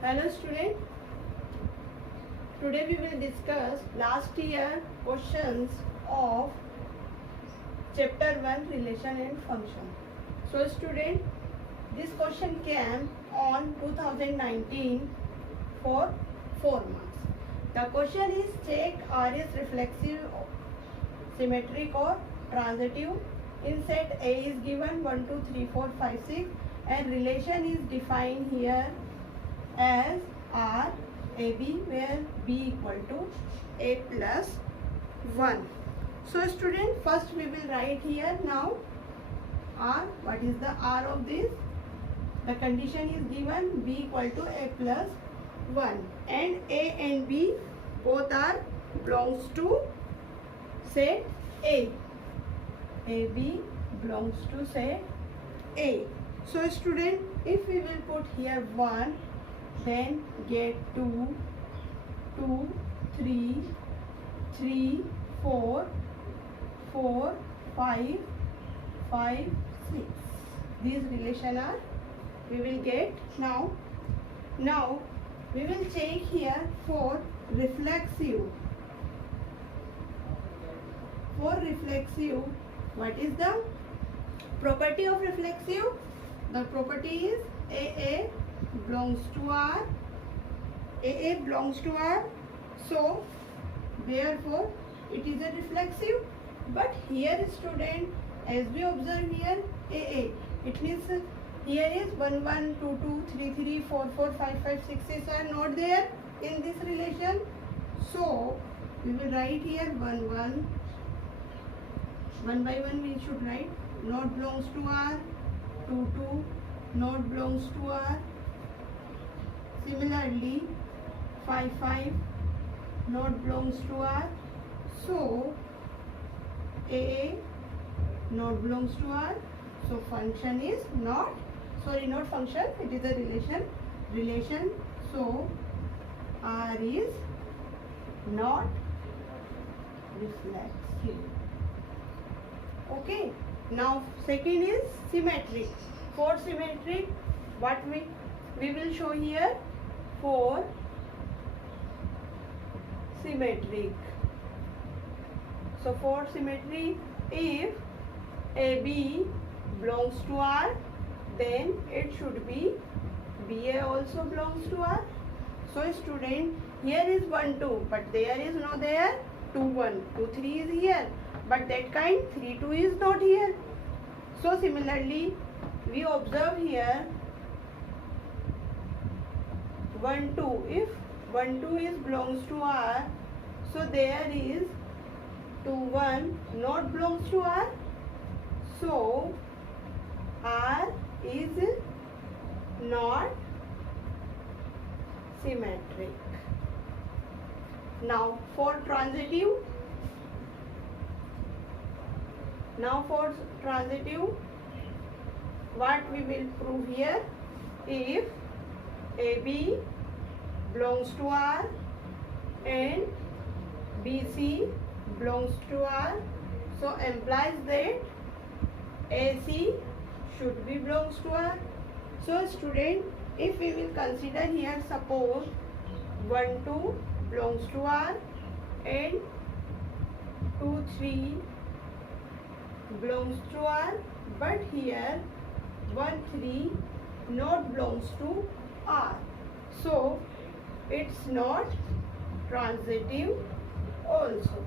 Hello student, today we will discuss last year questions of chapter 1 relation and function. So student, this question came on 2019 for 4 marks. The question is check R is reflexive, symmetric or transitive. In set A is given 1, 2, 3, 4, 5, 6 and relation is defined here as R AB where B equal to A plus 1. So student, first we will write here now R. What is the R of this? The condition is given B equal to A plus 1 and A and B both are belongs to set A. AB belongs to set A. So student, if we will put here 1, then get 2, 2, 3, 3, 4, 4, 5, 5, 6. These relation are we will get now. Now we will check here for reflexive. For reflexive, what is the property of reflexive? The property is AA belongs to R. AA belongs to R. So therefore it is a reflexive. But here student, as we observe here AA, it means here is 1, 1, 2, 2, 3, 3, 4, 4, 5, 5, 6, 6 are not there in this relation. So we will write here 1, 1. 1 by 1 we should write not belongs to R. 2, 2 not belongs to R. Similarly 5, 5 not belongs to R. So AA not belongs to R. So function is not function, it is a relation. So R is not reflexive. Okay. Now second is symmetric. For symmetric, what we will show here for symmetric. So for symmetry, if AB belongs to R, then it should be BA also belongs to R. So student, here is 1, 2, but there is no there 2, 1, 2, 3 is here, but that kind 3, 2 is not here. So similarly, we observe here 1, 2. If 1, 2 is belongs to R, so there is 2, 1 not belongs to R. So R is not symmetric. Now for transitive. What we will prove here, if AB belongs to R and BC belongs to R, so implies that AC should be belongs to R. So student, if we will consider here, suppose 1, 2 belongs to R and 2, 3 belongs to R, but here 1, 3 not belongs to R. So it's not transitive also.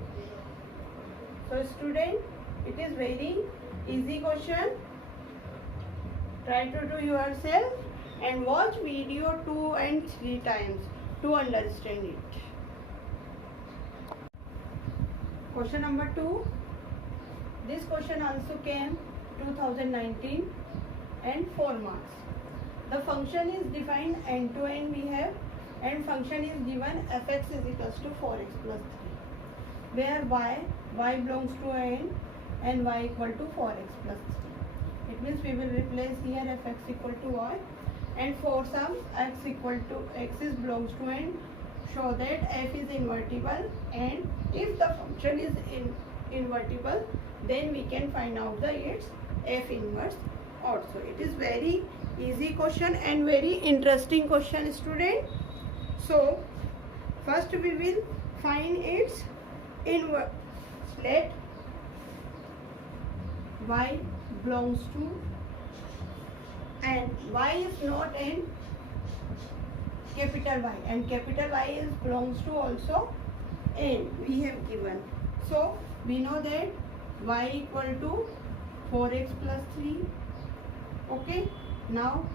So student, it is very easy question. Try to do yourself and watch video 2 and 3 times to understand it. Question number 2. This question also came 2019 and 4 marks. The function is defined end to end we have, and function is given fx is equals to 4x plus 3, where y belongs to n and y equal to 4x plus 3. It means we will replace here fx equal to y, and for some x equal to x is belongs to n, show that f is invertible, and if the function is invertible, then we can find out the its f inverse also. It is very easy question and very interesting question, student. So first we will find its inverse. Let y belongs to, and y is not in capital Y, and capital Y is belongs to also n, we have given. So we know that y equal to 4x plus 3. Okay, now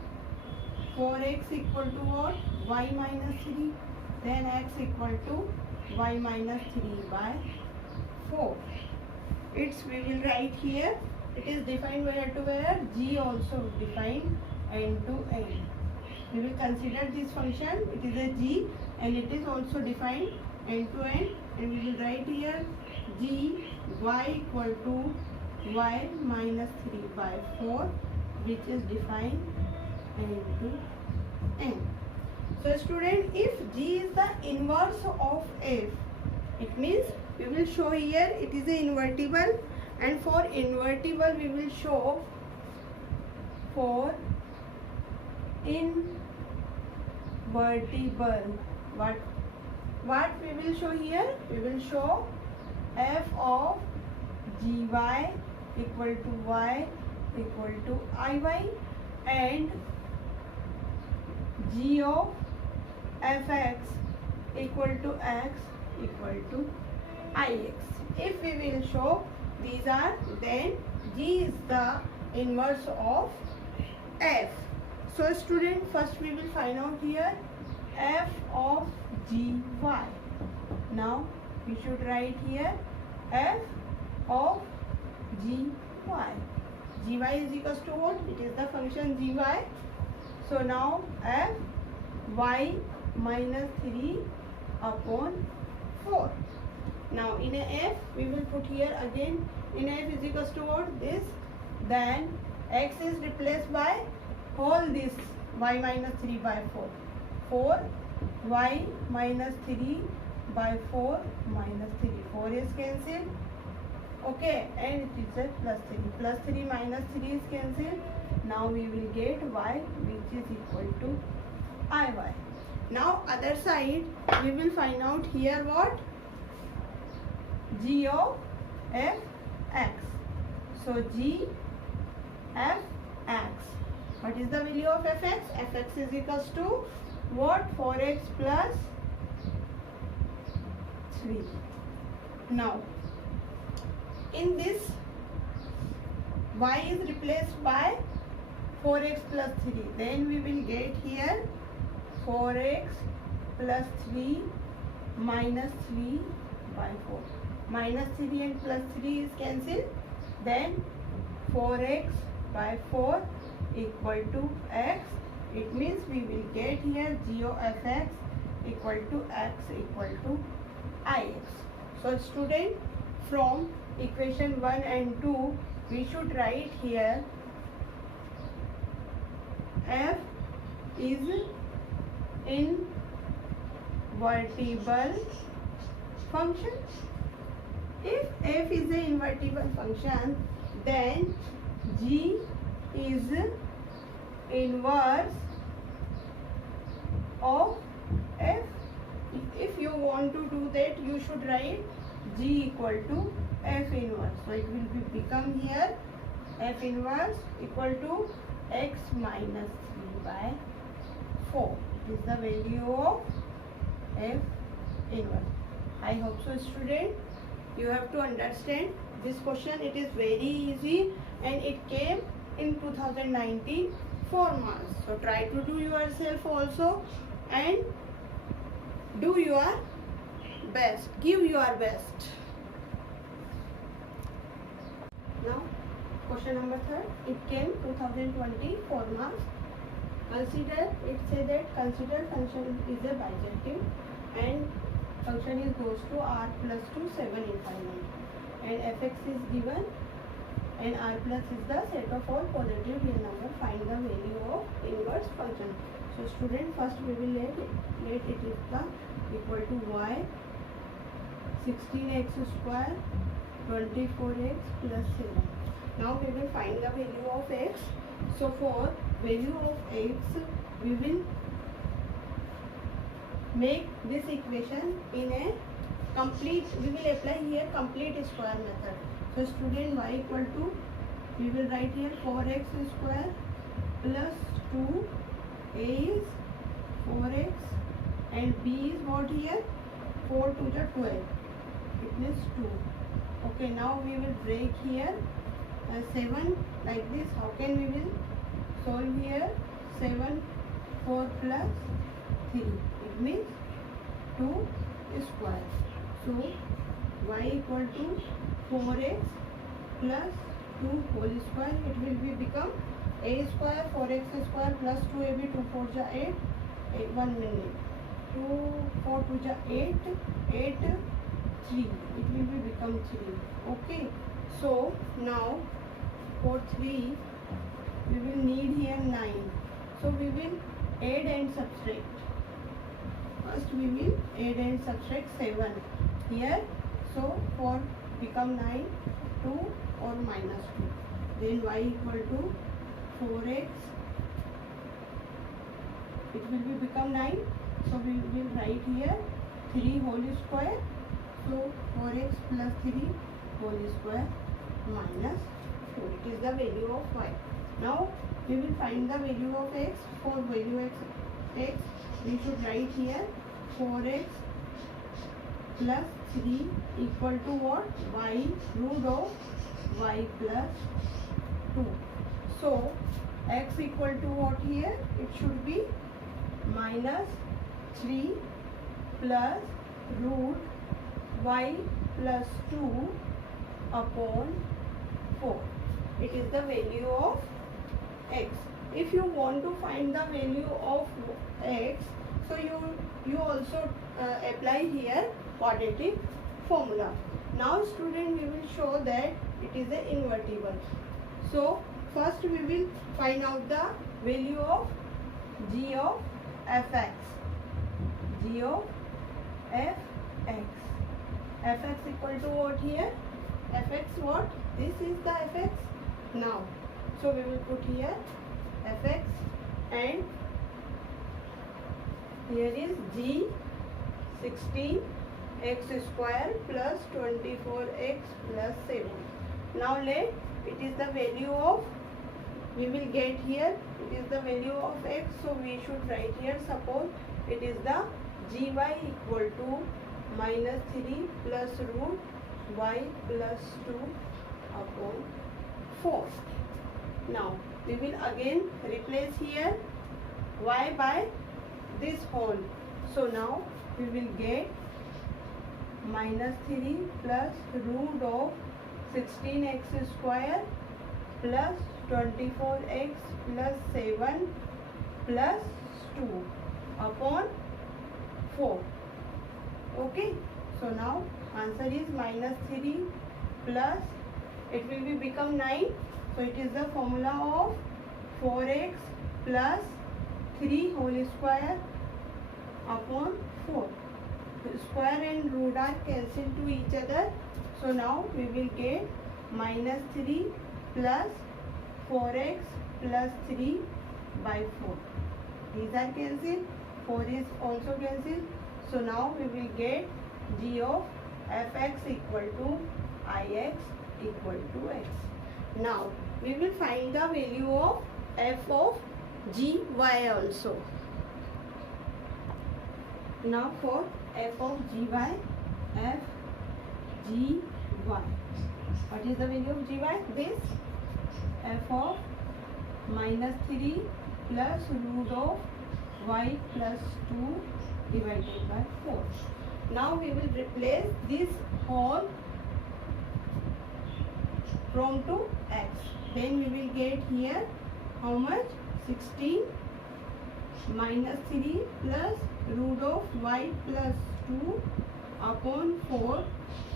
4x equal to what? Y minus 3. Then x equal to y minus 3 by 4. It's, we will write here, it is defined where to where? G also defined n to n. We will consider this function, it is a g and it is also defined n to n, and we will write here g y equal to y minus 3 by 4, which is defined n to n. So student, if g is the inverse of f, it means we will show here it is a invertible, and for invertible we will show for invertible what we will show here, we will show f of gy equal to y equal to iy, and g of fx equal to x equal to ix. If we will show these are, then g is the inverse of f. So student, first we will find out here f of gy. Now we should write here f of gy. Gy is equals to what? It is the function gy. So now f y minus 3 upon 4. Now in a f we will put here again, in f is equals to what? This. Then x is replaced by whole this y minus 3 by 4. 4 y minus 3 by 4 minus 3. 4 is cancelled. Okay, and it is a plus 3. Plus 3 minus 3 is cancelled. Now we will get y, which is equal to iy. Now other side we will find out here what? G of fx. So g f x. What is the value of fx? Fx is equals to what? 4x plus 3. Now in this y is replaced by 4x plus 3. Then we will get here 4x plus 3 minus 3 by 4. Minus 3 and plus 3 is cancelled. Then 4x by 4 equal to x. It means we will get here g of fx equal to x equal to ix. So student, from equation 1 and 2 we should write here f is invertible function. If f is an invertible function, then g is inverse of f. If you want to do that, you should write g equal to f inverse. So it will become here f inverse equal to x minus 3 by 4. It is the value of f inverse. I hope so student, you have to understand this question. It is very easy and it came in 2019 4 marks. So try to do yourself also and do your best, give your best. Now question number 3, it came 2020 4 marks. Consider, it says that consider function is a bijective and function is goes to r plus to 7 infinite, and fx is given and r plus is the set of all positive real number. Find the value of inverse function. So student, first we will let it is the equal to y 16x square 24x plus 7. Now we will find the value of x. So for value of x, we will make this equation in a complete, we will apply here complete square method. So student, y equal to, we will write here 4x square plus 2, a is 4x and b is what here, 4 to the 12, it means 2. Okay, now we will break here 7 like this. How can we will solve here? 7, 4 plus 3, it means 2 square. So y equal to 4x plus 2 whole square, it will be become a square 4x square plus 2ab, 2 4 ja 8, 1 minute, 2 4 2 ja 8, 8 3, it will be become 3. Okay, so now for 3 we will need here 9, so we will add and subtract. First we will add and subtract 7 here, so 4 become 9, 2 or minus 2, then y equal to 4x, it will be become 9, so we will write here 3 whole square, so 4x plus 3 whole square minus 4, it is the value of y. Now we will find the value of x. For value of x we should write here 4x plus 3 equal to what? Y root of y plus 2. So x equal to what here? It should be minus 3 plus root y plus 2 upon 4. It is the value of x. If you want to find the value of x, so you also apply here quadratic formula. Now student, we will show that it is a invertible. So first we will find out the value of g of fx. G of fx. Fx equal to what here? Fx what? This is the fx. Now, so we will put here fx and here is g 16 x square plus 24x plus 7. Now let, it is the value of, we will get here, it is the value of x, so we should write here, suppose it is the gy equal to minus 3 plus root y plus 2 upon 4. Now we will again replace here y by this whole. So now we will get minus 3 plus root of 16x square plus 24x plus 7 plus 2 upon 4. Okay, so now answer is minus 3 plus, it will be become 9. So it is the formula of 4x plus 3 whole square upon 4. Square and root are cancelled to each other. So now we will get minus 3 plus 4x plus 3 by 4. These are cancelled. 4 is also cancelled. So now we will get g of fx equal to ix equal to x. Now we will find the value of f of gy also. Now for f of gy, f gy. What is the value of gy? This f of minus 3 plus root of y plus 2 divided by 4. Now we will replace this whole from to x. Then we will get here how much? 16 minus 3 plus root of y plus 2 upon 4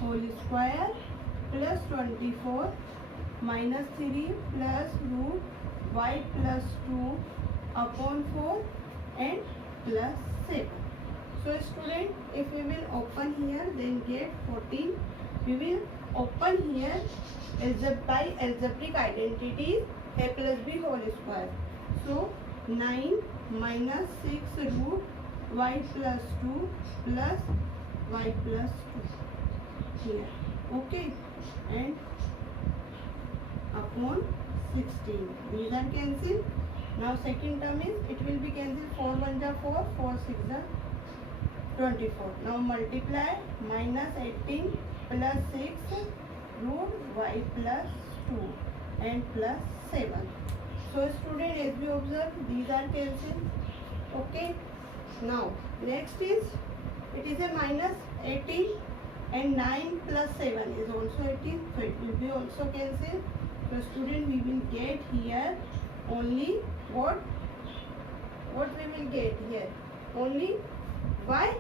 whole square plus 24 minus 3 plus root y plus 2 upon 4 and plus 7. So student, if we will open here, then get 14. We will open here by algebraic identities a plus b whole square. So 9 minus 6 root y plus 2 plus y plus 2 here. Okay, and upon 16. These are cancelled. Now second term is, it will be cancelled. 4 1 are 4, 4 6 are 24. Now multiply minus 18 plus 6 root y plus 2 and plus 7. So student, as we observe, these are cancelled. Okay. Now next is, it is a minus 18 and 9 plus 7 is also 18. So it will be also cancelled. So student, we will get here only what we will get here? Only y.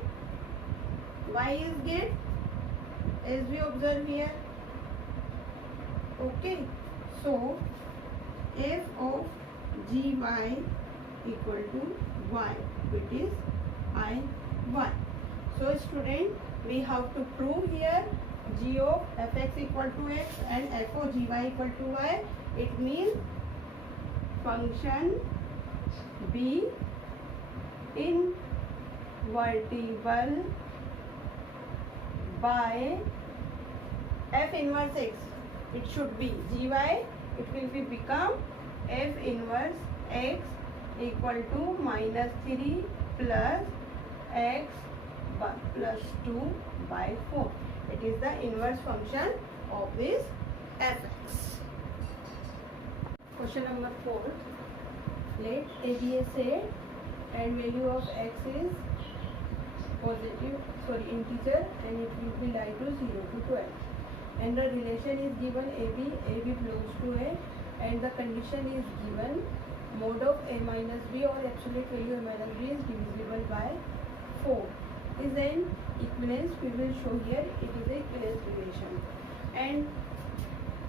Y is get, as we observe here. Okay. So f of gy equal to y, which is I1. So student, we have to prove here g of fx equal to x and f of gy equal to y. It means function be invertible by f inverse x. It should be gy, it will be become f inverse x equal to minus 3 plus x plus 2 by 4. It is the inverse function of this fx. Question number 4. Let a be a set and value of x is integer, and it will be lie to 0 to 12. And the relation is given AB belongs to A, and the condition is given mod of A minus B or absolute value A minus B is divisible by 4. Is an equivalence. We will show here it is a equivalence relation. And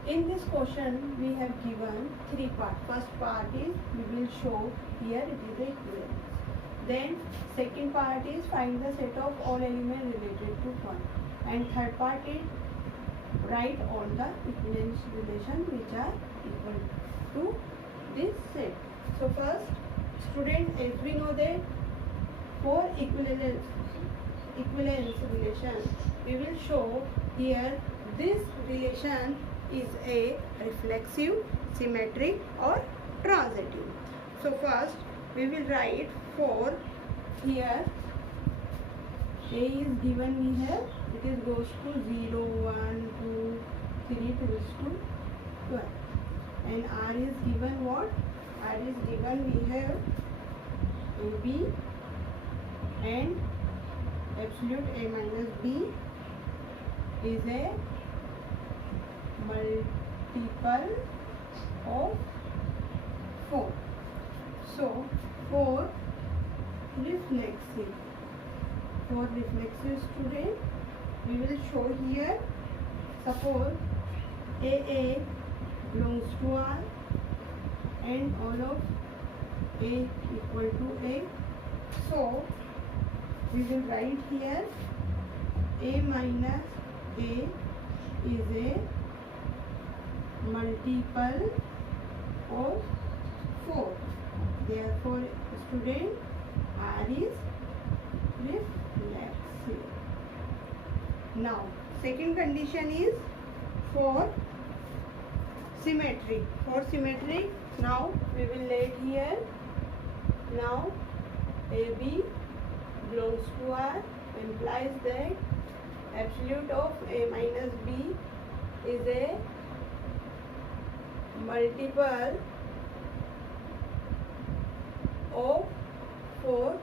in this question we have given 3 parts. First part is, we will show here it is a equivalence. Then second part is, find the set of all elements related to 1. And third part is, write all the equivalence relations which are equal to this set. So first, student, as we know that for equivalence relation, we will show here this relation is a reflexive, symmetric or transitive. So first we will write for here A is given, we have it is goes to 0, 1, 2, 3 goes to 12, and R is given what? R is given, we have AB and absolute A minus B is a multiple of 4. So for reflexive student, we will show here, suppose AA belongs to R and all of A equal to A. So we will write here A minus A is a multiple of 4. Therefore student, R is reflexive. Now second condition is for symmetry. For symmetry, now we will let here, now AB belongs to R implies that absolute of A minus B is a multiple of 4.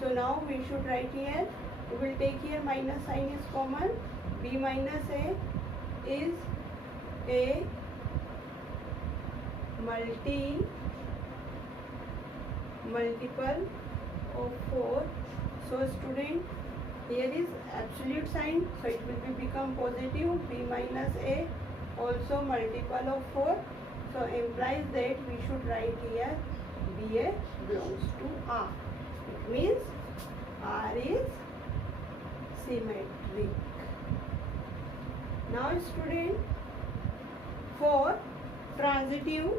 So now we should write here, we will take here minus sign is common. B minus A is a multiple of 4. So student, here is absolute sign, so it will be become positive. B minus A also multiple of 4. So implies that we should write here BA belongs to R. It means R is symmetric. Now student, for transitive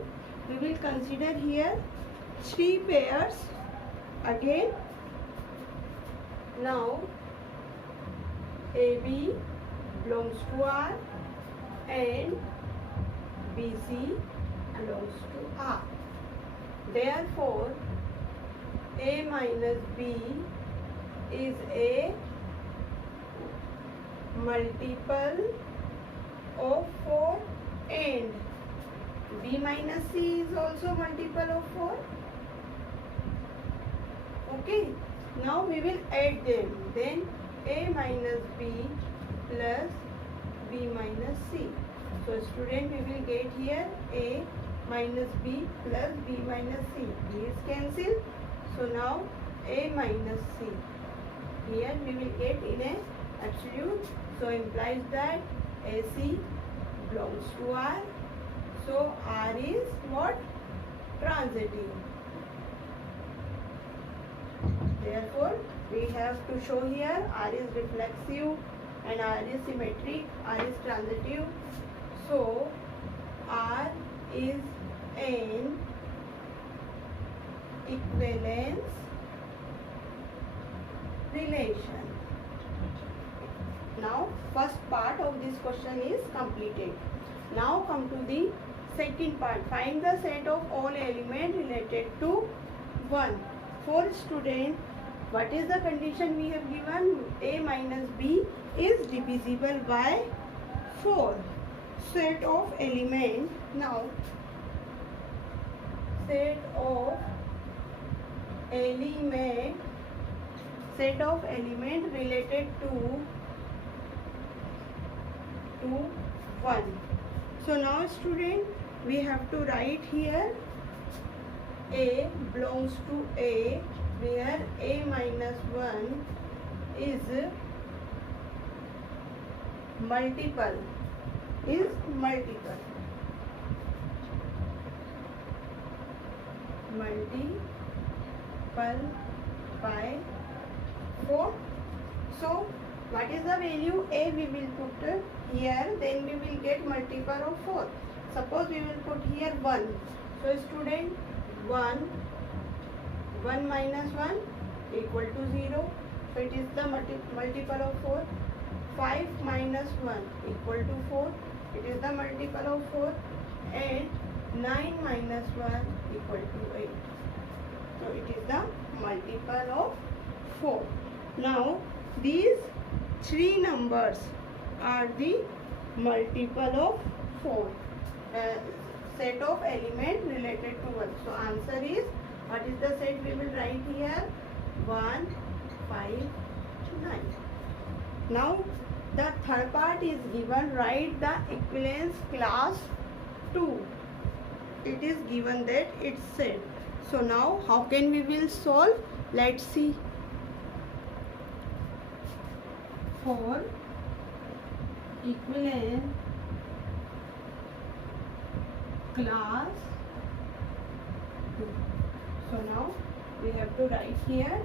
we will consider here 3 pairs again. Now AB belongs to R and BC belongs to R. Therefore, A minus B is a multiple of 4 and B minus C is also multiple of 4. Okay, now we will add them. Then A minus B plus B minus C. So student, we will get here A minus B plus B minus C. B is cancelled. So now A minus C. Here we will get in a absolute. So implies that AC belongs to R. So R is what? Transitive. Therefore, we have to show here R is reflexive and R is symmetric, R is transitive. So R is an equivalence relation. Now first part of this question is completed. Now come to the second part. Find the set of all elements related to 1. For student, what is the condition we have given? A minus B is divisible by 4. Set of element. Now set of element related to 1. So now student, we have to write here A belongs to A, where A minus 1 is multiple by 4. So what is the value? A we will put here, then we will get multiple of 4. Suppose we will put here 1. So student, 1 minus 1 equal to 0. So it is the multiple of 4. 5 minus 1 equal to 4. It is the multiple of 4. And 9 minus 1 equal to 8. So it is the multiple of 4. Now these 3 numbers are the multiple of 4. Set of element related to 1. So answer is, what is the set we will write here? 1, 5, 9. Now the third part is given. Write the equivalence class 2. It is given that it's set. So now how can we will solve? Let's see. For equivalence class 2. So now we have to write here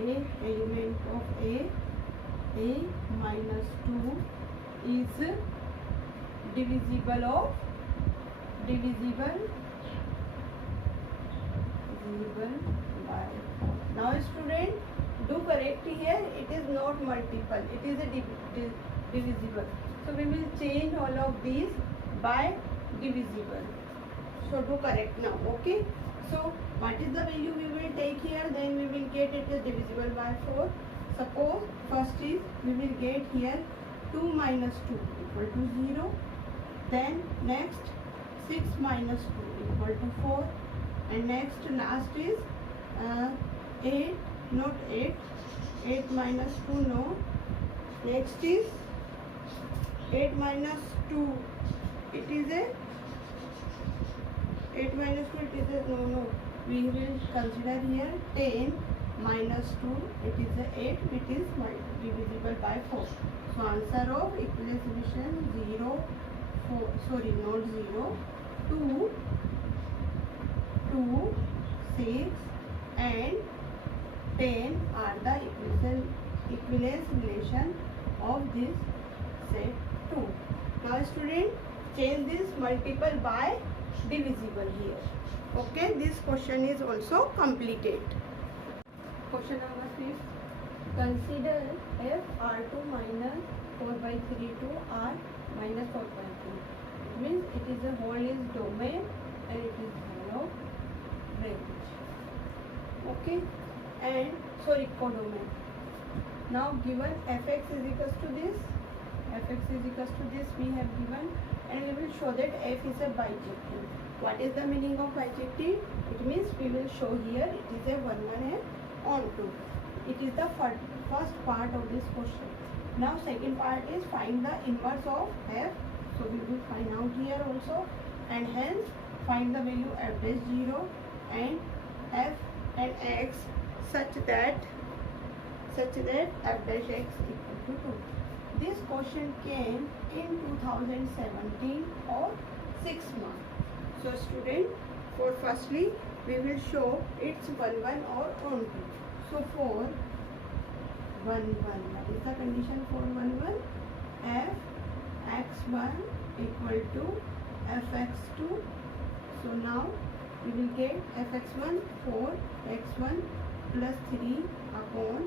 A element of A minus 2 is divisible by 4. Now student, do correct here, it is not multiple, it is a divisible. So we will change all of these by divisible. So do correct now, okay? So what is the value we will take here? Then we will get it is divisible by 4. Suppose first is, we will get here 2 minus 2 equal to 0. Then next 6 minus 2 equal to 4. And next last is 8, not 8. 8 minus 2, no. Next is 8 minus 2. It is a 8 minus 2. It is a no. We will consider here 10 minus 2. It is a 8, which is divisible by 4. So answer of equivalence relation 0, 4. Sorry, not 0. 2, 6 and 10 are the equivalence relation of this set 2. Now student, change this multiple by divisible here. Okay, this question is also completed. Question number 5. Consider f r2 minus 4 by 3 to r minus 4 by 3. It means it is a whole is domain and it is hollow range. Okay, and sorry, codomain. Now given fx is equals to this, we have given, and we will show that f is a bijective. What is the meaning of bijective? It means we will show here it is a 1 1 and onto. It is the first part of this question. Now second part is find the inverse of f. So we will find out here also, and hence find the value f dash 0 and f and x such that f dash x equal to 2. This question came in 2017 or 6 months. So student, for firstly we will show it's 1 1 or onto. So for 1 1, what is the condition for 1 1? F x1 equal to fx2. So now we will get fx1 4x1 plus 3 upon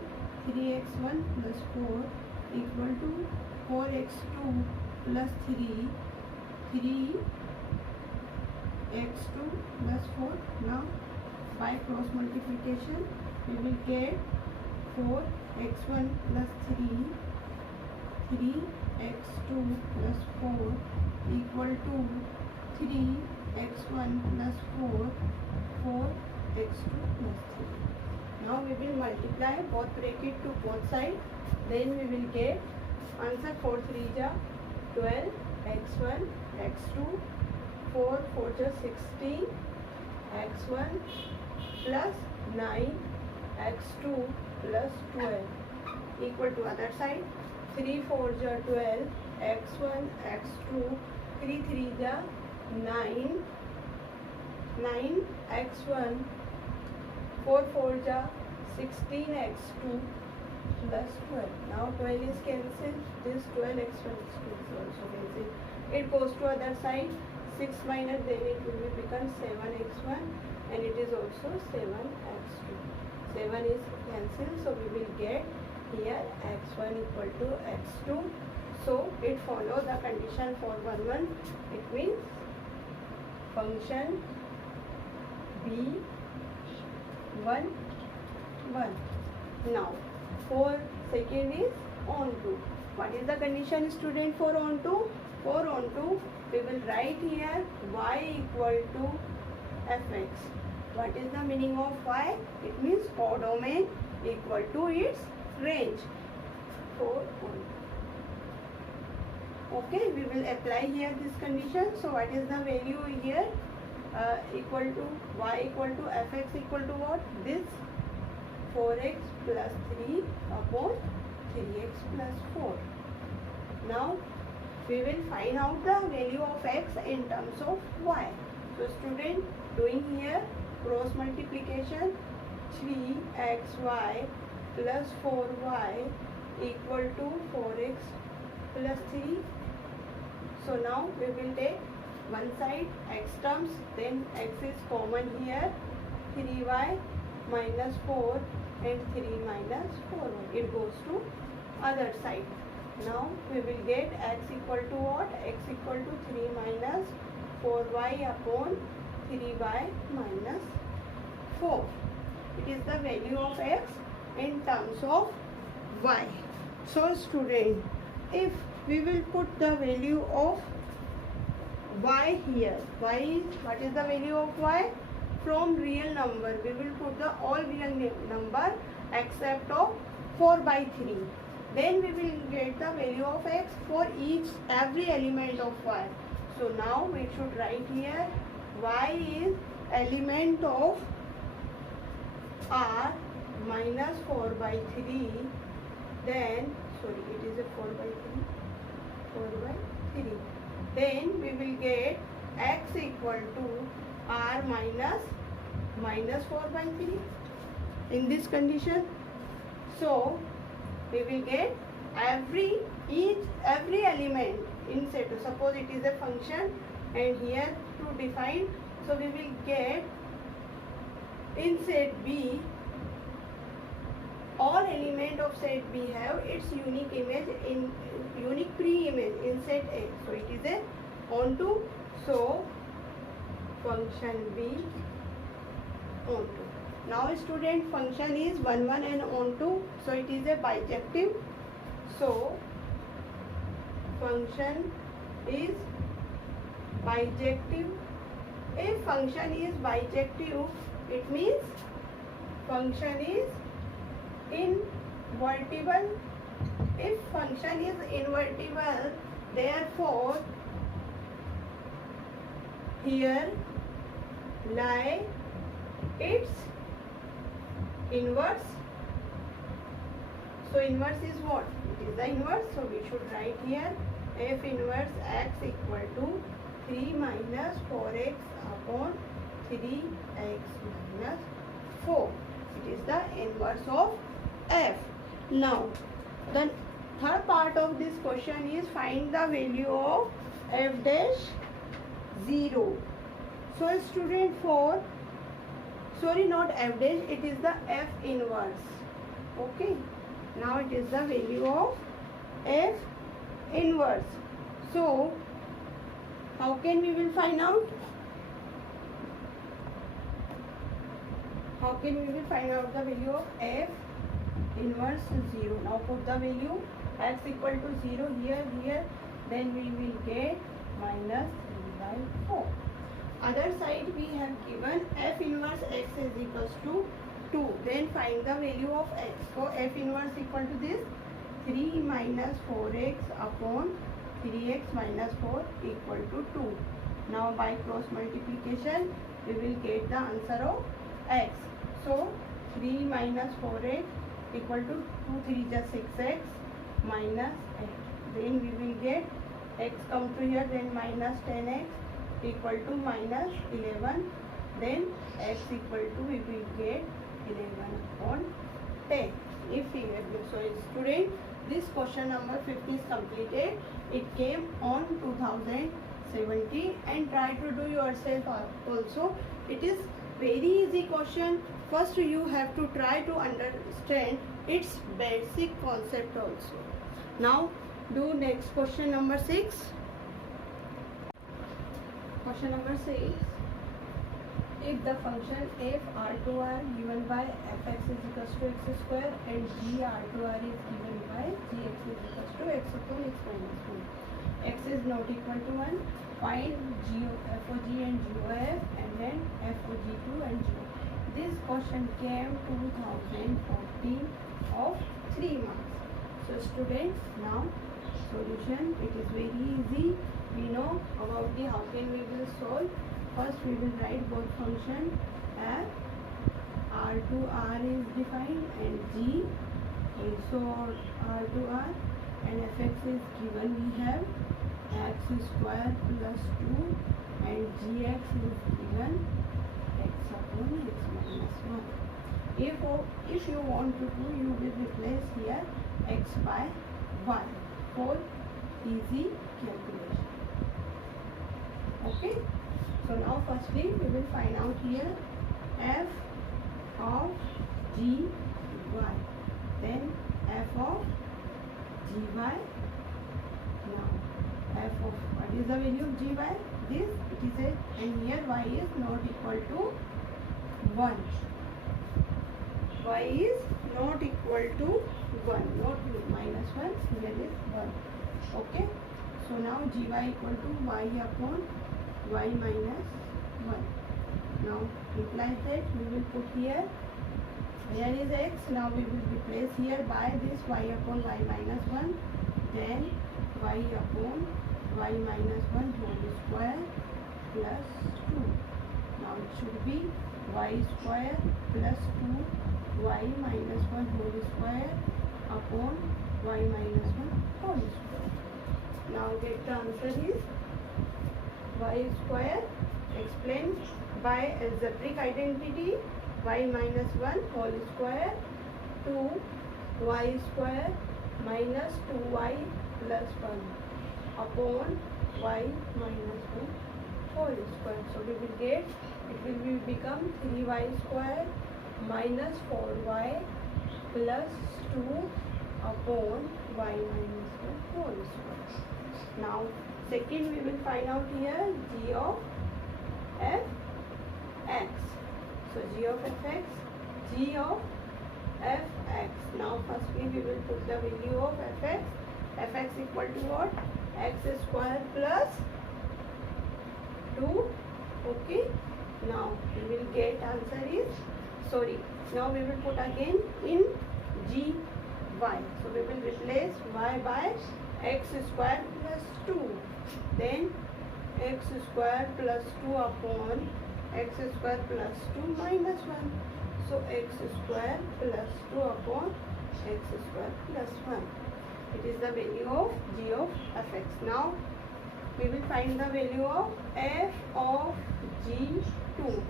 3x1 plus 4 equal to 4x2 plus 3x2 plus 4. Now by cross multiplication we will get 4x1 plus 3x2 plus 4 equal to 3x1 plus 4x2 plus 3. Now we will multiply both bracket to both sides. Then we will get answer 4 3 ja 12 x1 x2 4 4 ja 16 x1 plus 9 x2 plus 12 equal to other side 3 4 ja 12 x1 x2 3 3 ja 9 x1 4 4 ja 16 x2 plus 12. Now 12 is cancelled. This 12 x1 x2 is also cancelled. It goes to other side. 6 minus, then it will become 7 x1 and it is also 7 x2. 7 is cancelled, so we will get here x1 equal to x2. So it follows the condition for 1 1. It means function b1 1. Now for second is onto. What is the condition student for onto? For onto we will write here y equal to fx. What is the meaning of y? It means codomain equal to its range. For onto. Okay, we will apply here this condition. So what is the value here? Equal to y equal to fx equal to what? This 4x plus 3 upon 3x plus 4. Now we will find out the value of x in terms of y. So student, doing here cross multiplication 3xy plus 4y equal to 4x plus 3. So now we will take one side x terms, then x is common here, 3y minus 4 and 3 minus 4y. It goes to other side. Now we will get x equal to what? X equal to 3 minus 4y upon 3y minus 4. It is the value of x in terms of y. So student, if we will put the value of y here, y is, what is the value of y? From real number we will put the all real number except of 4 by 3. Then we will get the value of x for every element of y. So now we should write here y is element of r minus 4 by 3. Then sorry, it is a 4 by 3. Then we will get x equal to r minus 4 by 3 in this condition. So we will get every element in set. Suppose it is a function and here to define, so we will get in set B, all element of set B have its unique image in unique pre-image in set A. So it is a onto, so function B onto. Now student, function is 1 1 and onto, so it is a bijective. So function is bijective. If function is bijective, it means function is invertible. If function is invertible, therefore here lie its inverse. So inverse is what? It is the inverse. So we should write here f inverse x equal to 3 minus 4x upon 3x minus 4. It is the inverse of f. Now the third part of this question is find the value of f dash 0. So student, for not f dash, it is the f inverse. Okay, now it is the value of f inverse. So how can we will find out? How can we will find out the value of f inverse 0? Now put the value x equal to 0 here, then we will get minus 3 by 4. Other side we have given f inverse x is equals to 2. Then find the value of x. So f inverse equal to this 3 minus 4x upon 3x minus 4 equal to 2. Now by cross multiplication we will get the answer of x. So 3 minus 4x equal to 2 3 just 6x minus 8. Then we will get x come to here, then minus 10x equal to minus 11. Then x equal to, we will get 11 upon 10. If we have this, so student, this question number 50 is completed. It came on 2017 and try to do yourself also. It is very easy question. First you have to try to understand its basic concept also. Now do next question number 6. Question number 6. If the function f r2r given by fx is equals to x square and g r2r is given by gx is equals to x upon x minus 1. X is not equal to 1. Find f of g and g of f, and then f of g2 and g. This question came 2014 of 3 marks. So students, now solution, it is very easy. We know about the how can we will solve. First we will write both function f r2r is defined and g also r2r, and fx is given. We have x square plus 2 and gx is given x upon x minus 1. If you want to do, you will replace here x by 1 for easy calculation. Okay. So now firstly we will find out here f of g y, then f of g y. Now f of, what is the value of g y? This, it is a, and here y is not equal to 1. Y is not equal to 1, not minus 1, here is 1. Okay. So now gy equal to y upon y minus 1. Now replace that, we will put here is x. Now we will replace here by this y upon y minus 1, then y upon y minus 1 whole square plus 2. Now it should be y square plus 2 y minus 1 whole square upon y minus 1 whole square. Now get the answer is y square explained by algebraic identity y minus 1 whole square to y square minus 2y plus 1. upon y minus 1 whole square. So we will get, it will be become 3y square minus 4y plus 2 upon y minus 1 whole square. Now second we will find out here g of fx. So g of fx, g of fx. Now firstly we will put the value of fx. Fx equal to what? X square plus 2. Okay. Now we will get answer is, sorry, now we will put again in g y. So we will replace y by x square plus 2. Then x square plus 2 upon x square plus 2 minus 1. So x square plus 2 upon x square plus 1. It is the value of g of fx. Now we will find the value of f of g2.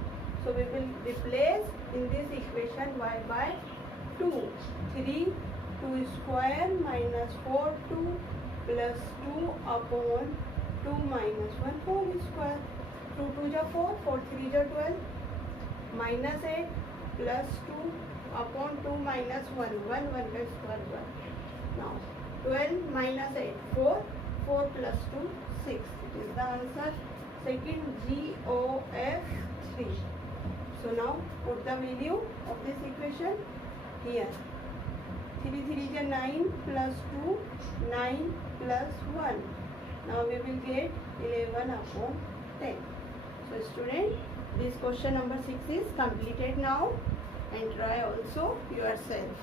So we will replace in this equation y by 2. 3, 2 square minus 4 2 plus 2 upon 2 minus 1 whole square. 2 2 is 4, 4 3 is 12, minus 8 plus 2 upon 2 minus 1, 1 1 square 1. Now 12 minus 8, 4, 4 plus 2, 6. It is the answer. Second g of 3. So now put the value of this equation here. 3 3 is 9 plus 2, 9 plus 1. Now we will get 11 upon 10. So student, this question number 6 is completed now, and try also yourself.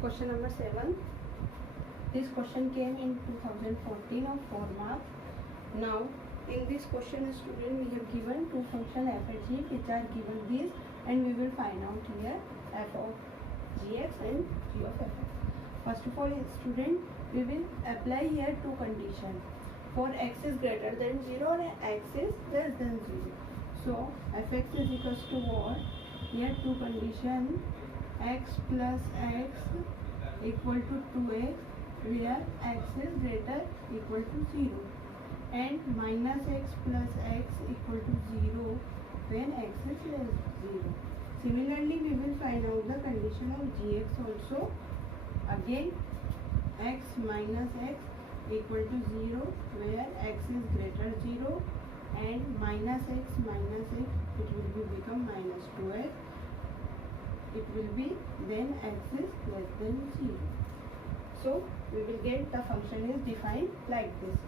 Question number 7. This question came in 2014 of 4 marks. Now in this question student, we have given two functions f and g which are given this, and we will find out here f of gx and g of fx. First of all student, we will apply here two conditions. For x is greater than 0 and x is less than 0. So fx is equals to what? Here two conditions, x plus x equal to 2x where x is greater equal to 0, and minus x plus x equal to 0 when x is less than 0. Similarly, we will find out the condition of gx also. Again, x minus x equal to 0 where x is greater 0, and minus x, it will be become minus 2x. It will be then x is less than 0. So we will get the function is defined like this.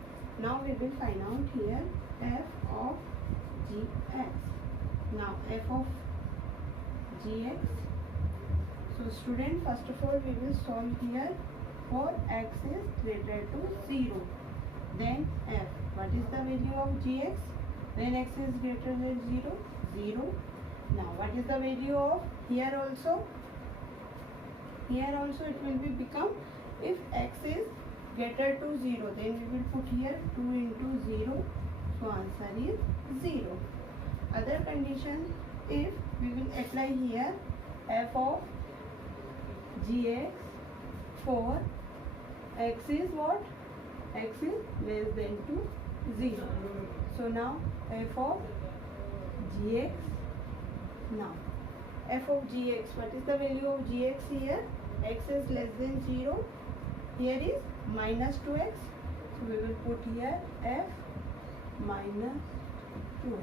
Now we will find out here f of gx. Now f of gx. So student, first of all we will solve here for x is greater to 0. Then f. What is the value of gx when x is greater than 0? 0. Now what is the value of here also? Here also it will be become, if x is greater to 0, then we will put here 2 into 0. So answer is 0. Other condition, if we will apply here f of gx for x is what? X is less than to 0. So now f of gx. Now f of gx, what is the value of gx here? X is less than 0. Here is minus 2x. So we will put here f minus 2x.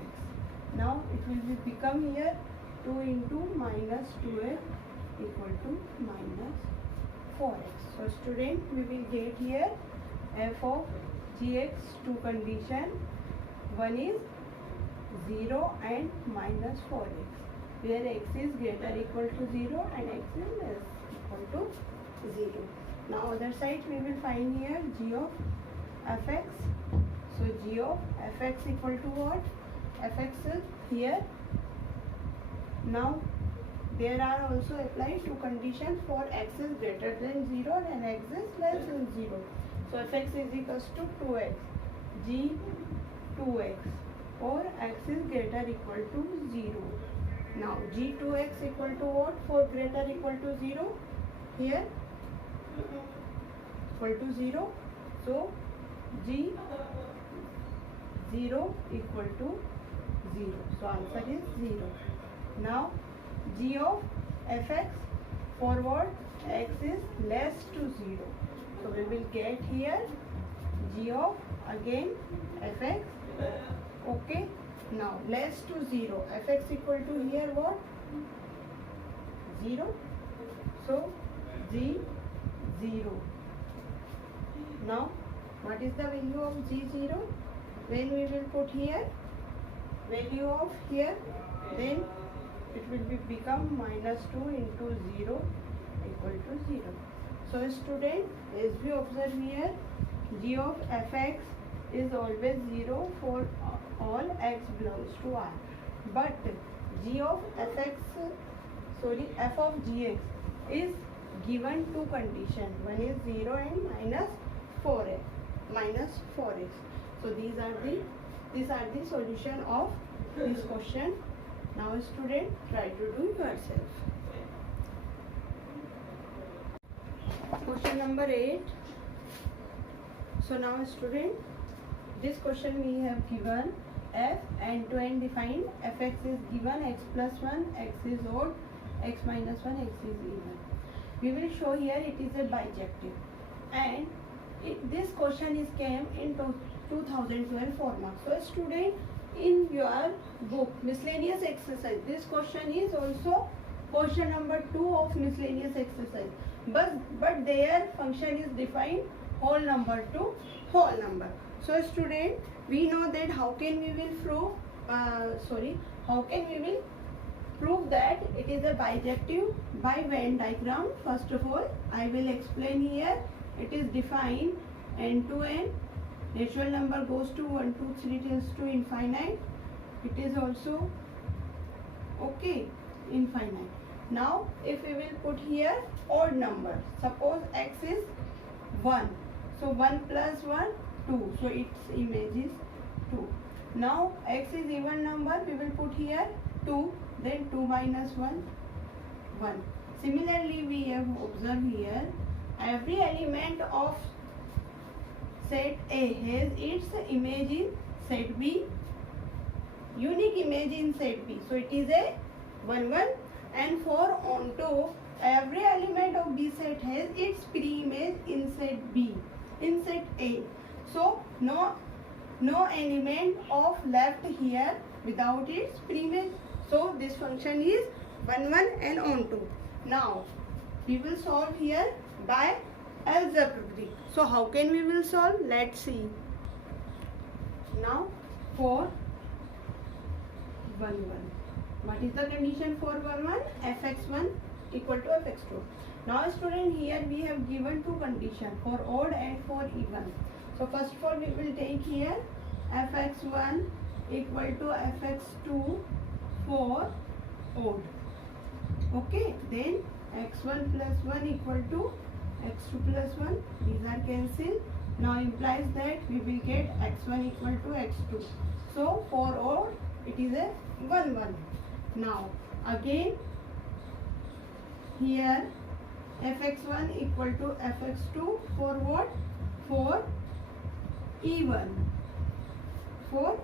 Now it will be become here 2 into minus 2x equal to minus 4x. So student, we will get here f of gx two condition. One is 0 and minus 4x, where x is greater equal to 0 and x is less equal to 0. Now other side we will find here g of fx. So g of fx equal to what? Fx is here. Now there are also applied two conditions for x is greater than 0 and x is less than 0. So fx is equals to 2x, g 2x, or x is greater equal to 0. Now g2x equal to what for greater equal to 0? Here equal to 0. So G 0 equal to 0. So answer is 0. Now G of fx forward x is less to 0. So we will get here G of again fx. Okay. Now less to 0. Fx equal to here what? 0. So G 0. Now what is the value of G0? When we will put here value of here, then it will become -2 into 0 equal to 0. So student, as we observe here, G of fx is always 0 for all x belongs to R. But G of f of gx is given two conditions. One is 0 and -4x. So these are the solution of this question. Now student, try to do yourself. Question number 8. So now student, this question we have given f and to end defined. Fx is given x plus 1, x is odd, x minus 1, x is even. We will show here it is a bijective, and this question is came in 2012 4 marks. So student, in your book miscellaneous exercise, this question is also question number 2 of miscellaneous exercise, but their function is defined whole number to whole number. So student, we know that how can we will prove that it is a bijective by Venn diagram. First of all, I will explain here. It is defined n to n. Natural number goes to 1, 2, 3 tends to infinite. It is also okay, infinite. Now if we will put here odd number, suppose x is 1. So 1 plus 1, 2. So its image is 2. Now x is even number, we will put here 2. Then 2 minus 1, 1. Similarly, we have observed here every element of set A has its image in set B, unique image in set B. So it is a 1, 1. And for onto, every element of B set has its pre-image in set B, in set A. So no element of left here without its pre-image. So this function is 1, 1 and onto. Now we will solve here by algebraic. So how can we will solve? Let's see. Now for 1, 1. What is the condition for 1, 1? fx1 equal to fx2. Now student, here we have given two conditions for odd and for even. So first of all, we will take here fx1 equal to fx2 for odd. Okay, then x1 plus 1 equal to x2 plus 1. These are cancelled. Now implies that we will get x1 equal to x2. So for odd, it is a 1, 1. Now again here fx1 equal to fx2 for what? For even. For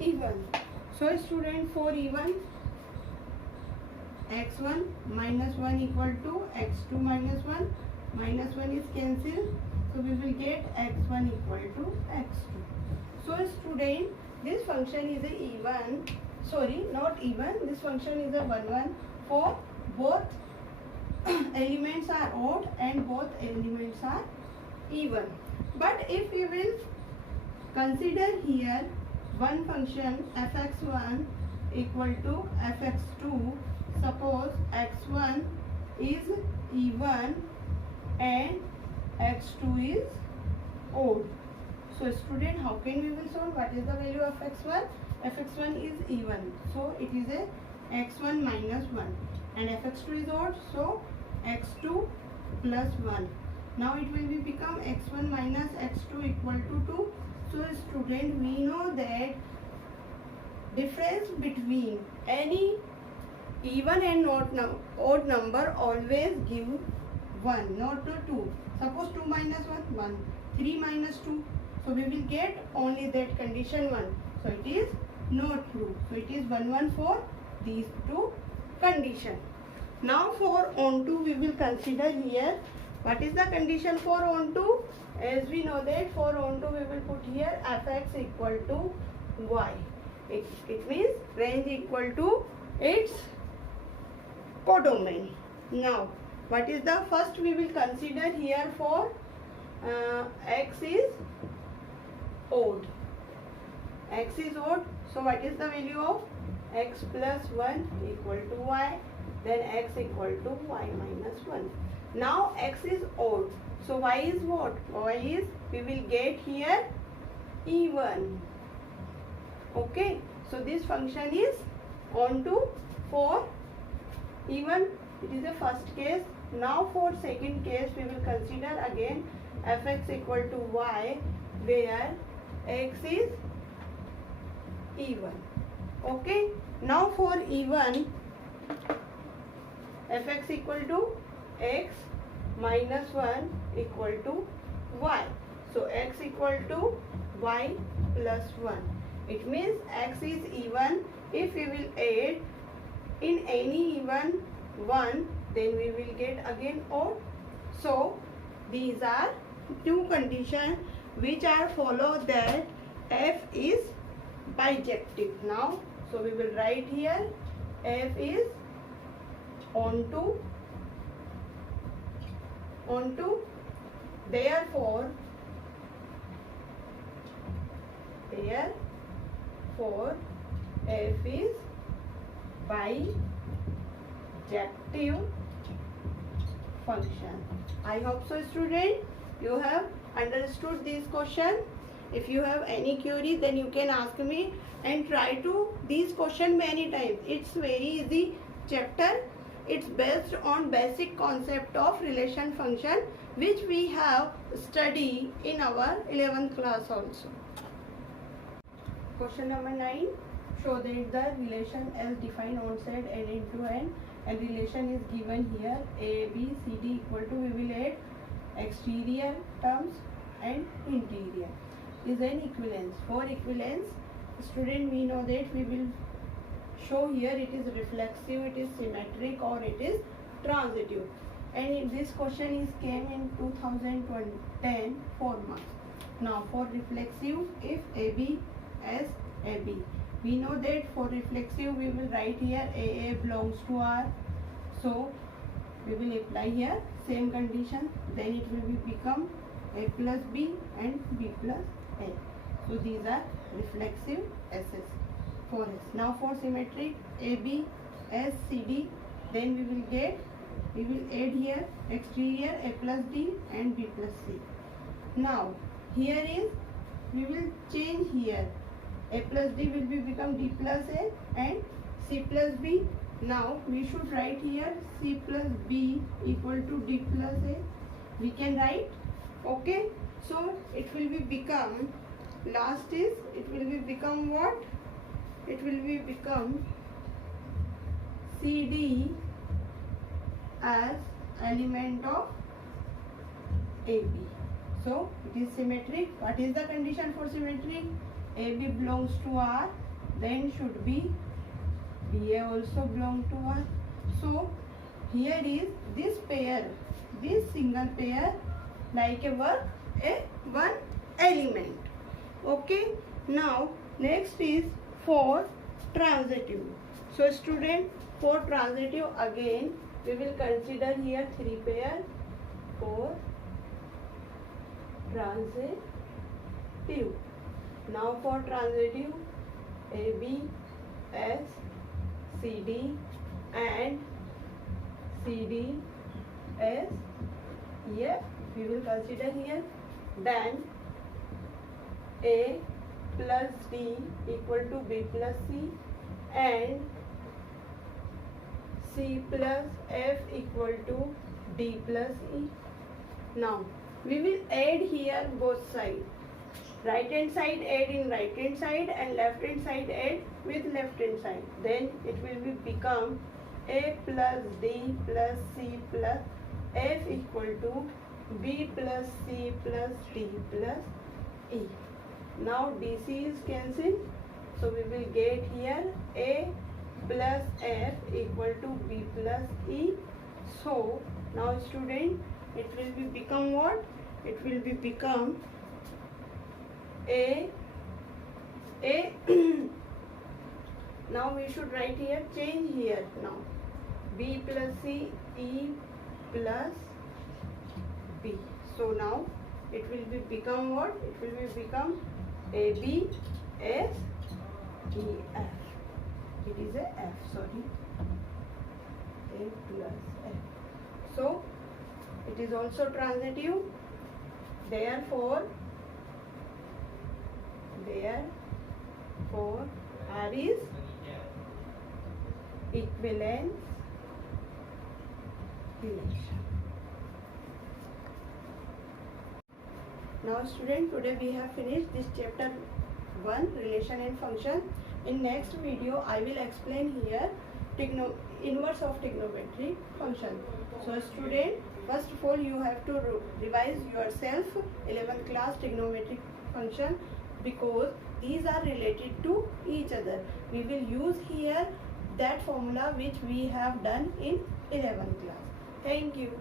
even. So student, for even, x1 minus 1 equal to x2 minus 1. Minus 1 is cancelled. So we will get x1 equal to x2. So student, this function is a even. Sorry, not even. This function is a 1, 1 for both elements are odd and both elements are even. But if we will consider here one function fx1 equal to fx2, suppose x1 is even and x2 is odd. So student, how can we will solve? What is the value of x1? fx1 is even, so it is a x1 minus 1, and fx2 is odd, so x2 plus 1. Now it will become x1 minus x2 equal to 2. So student, we know that difference between any even and odd number always give 1, not 2. Suppose 2 minus 1, 1. 3 minus 2. So we will get only that condition 1. So it is not true. So it is 1 1 for these two conditions. Now for onto we will consider here. What is the condition for onto? As we know that for onto we will put here fx equal to y. It means range equal to its codomain. Now what is the first we will consider here for x is odd. X is odd. So what is the value of x plus 1 equal to y? Then x equal to y minus 1. Now x is odd. So y is what? Y is, we will get here even. Okay. So this function is onto for even. It is the first case. Now for second case we will consider again fx equal to y, where x is even. Okay. Now for even, fx equal to x minus 1 equal to y. So x equal to y plus 1. It means x is even. If we will add in any even 1, then we will get again odd. So these are two conditions which are followed that f is bijective. Now so we will write here f is onto. Therefore f is bijective function. I hope so, student, you have understood this question. If you have any query, then you can ask me, and try to this question many times. It's very easy chapter. It's based on basic concept of relation function, which we have studied in our 11th class also. Question number 9. Show that the relation as defined on side and into n, and relation is given here a, b, c, d equal to, we will add exterior terms and interior. Is an equivalence. For equivalence, student, we know that we will show here it is reflexive, it is symmetric, or it is transitive. And this question is came in 2010 4 marks. Now for reflexive, if AB as AB, we know that for reflexive we will write here AA belongs to R. So we will apply here same condition. Then it will become A plus B and B plus A. So these are reflexive SS for S. Now for symmetric, AB S CD, then we will add here exterior A plus D and B plus C. Now here is, we will change here, A plus D will become D plus A and C plus B. Now we should write here C plus B equal to D plus A. We can write. Okay. So it will become, last is, it will become what? It will become CD as element of AB. So it is symmetric. What is the condition for symmetric? AB belongs to R, then should be BA also belong to R. So here is this pair, this single pair, like a one element. Okay. Now next is for transitive. So student, for transitive again we will consider here 3 pair for transitive. Now for transitive, AB, S, CD and CD, S, F we will consider here. Then A plus D equal to B plus C and C plus F equal to D plus E. Now we will add here both sides. Right hand side add in right hand side and left hand side add with left hand side. Then it will become A plus D plus C plus F equal to B plus C plus D plus E. Now DC is cancelled, so we will get here A plus F equal to B plus E. So now student, it will be become what? It will be become A now we should write here, change here now. B plus C, E plus B. So now it will be become what? It will be become A B S E F. It is a F, sorry. A plus F. So it is also transitive. Therefore R is equivalence relation. Now student, today we have finished this chapter 1, relation and function. In next video I will explain here inverse of trigonometric function. So student, first of all you have to revise yourself 11th class trigonometric function, because these are related to each other. We will use here that formula which we have done in 11th class. Thank you.